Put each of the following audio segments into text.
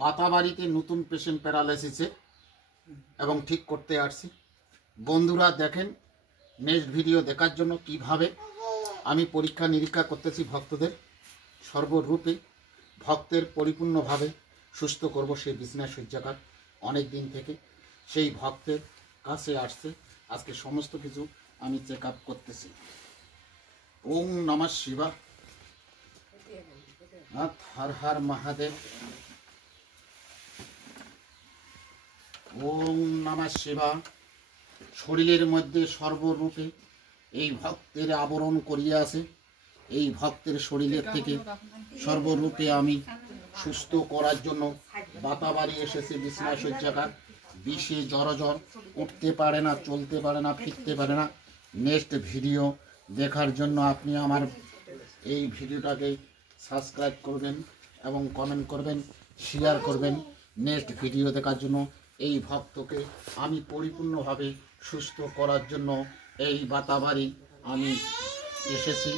বাতাবাড়িতে নতুন পেশেন্ট প্যারালাইসিসে এবং ঠিক করতে আসছি। বন্ধুরা দেখেন, নেক্সট ভিডিও দেখার জন্য কিভাবে আমি পরীক্ষা নিরীক্ষা করতেছি ভক্তদের সর্বরূপে ভক্তের পরিপূর্ণভাবে সুস্থ করব। সেই বিজনেস শয্যাকার অনেক দিন থেকে সেই ভক্তের কাছে আসছে। আজকে সমস্ত কিছু আমি চেক আপ করতেছি। ওম নমঃ শিবা, হর হর মহাদেব। ওম নমঃ শিবা। শরীরের মধ্যে সর্বরূপে এই ভক্তের আবরণ করিয়া আছে। এই ভক্তের শরীরের থেকে সর্বরূপে আমি সুস্থ করার জন্য বাতাবাড়ি এসেছে বিছনা শয্যাকার। বিষে জড়জড়, উঠতে পারে না, চলতে পারে না, ফিরতে পারে না। নেক্সট ভিডিও দেখার জন্য আপনি আমার এই ভিডিওটাকে সাবস্ক্রাইব করবেন এবং কমেন্ট করবেন, শেয়ার করবেন। নেক্সট ভিডিও দেখার জন্য এই ভক্তকে আমি পরিপূর্ণভাবে সুস্থ করার জন্য এই বাতাবাড়ি আমি এসেছি।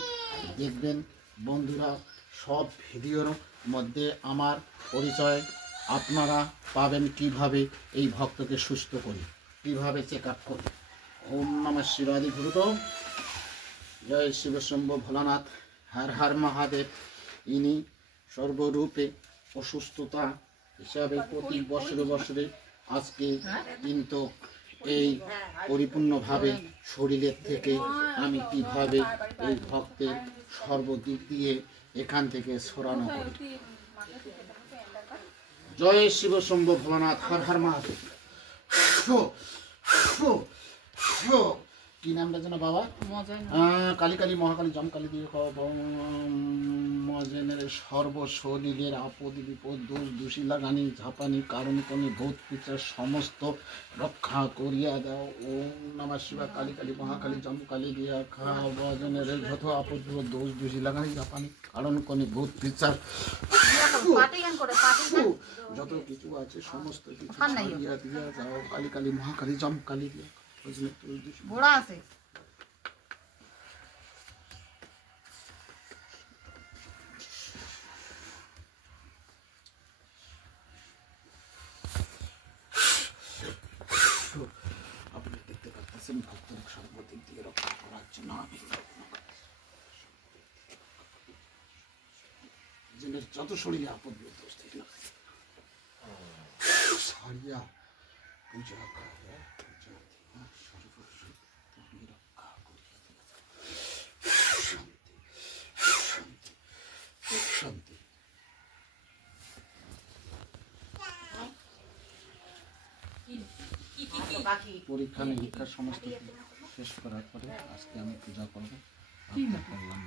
দেখবেন বন্ধুরা, সব ভিডিওর মধ্যে আমার পরিচয় আপনারা পাবেন, কিভাবে এই ভক্তকে সুস্থ করি, কিভাবে চেক আপ করি। ওম নমঃ শিবায় গুরুতো, জয় শিব শম্ভু ভোলানাথ, হর হর মহাদেব। ইনি সর্বরূপে অসুস্থতা হিসাবে প্রতি বছরে বছরে আজকে কিন্তু এই পরিপূর্ণভাবে শরীরের থেকে আমি কিভাবে এই ভক্তের সর্বদিক দিয়ে এখান থেকে সরানো করি। জয় শিব শম্ভু ভোলানাথ, হর হর মহাদেব। কি নামটা যেন বাবা? কালী কালী মহাকালী জমকালী দিয়ে মজেনের সর্বশরীরের আপদ বিপদ দোষ দোষী লাগানি ঝাপানি কারণ কোন ভূত পিচার সমস্ত রক্ষা করিয়া দাও। ওম নমঃ শিবায়। কালী কালী মহাকালী জমকালী দিয়া খা মজেনের যত আপদ বিপদ দোষ দোষী লাগানি ঝাপানি কারণ কোন ভূত পিচার যত কিছু আছে সমস্ত কিছু ছাড়িয়া দিয়া যাও। কালী কালী মহাকালী জমকালী দিয়া ঘোড়া আছে। আপনি দেখতে পাচ্ছেন ভক্তের সর্বদিক দিয়ে রক্ষা করার জন্য আমি যত শরীরে আপদ দোষ থেকে সারিয়া পূজা শান্তি। পরীক্ষা নিরীক্ষা সমস্ত শেষ করার পরে আজকে আমি পূজা করবো। করলাম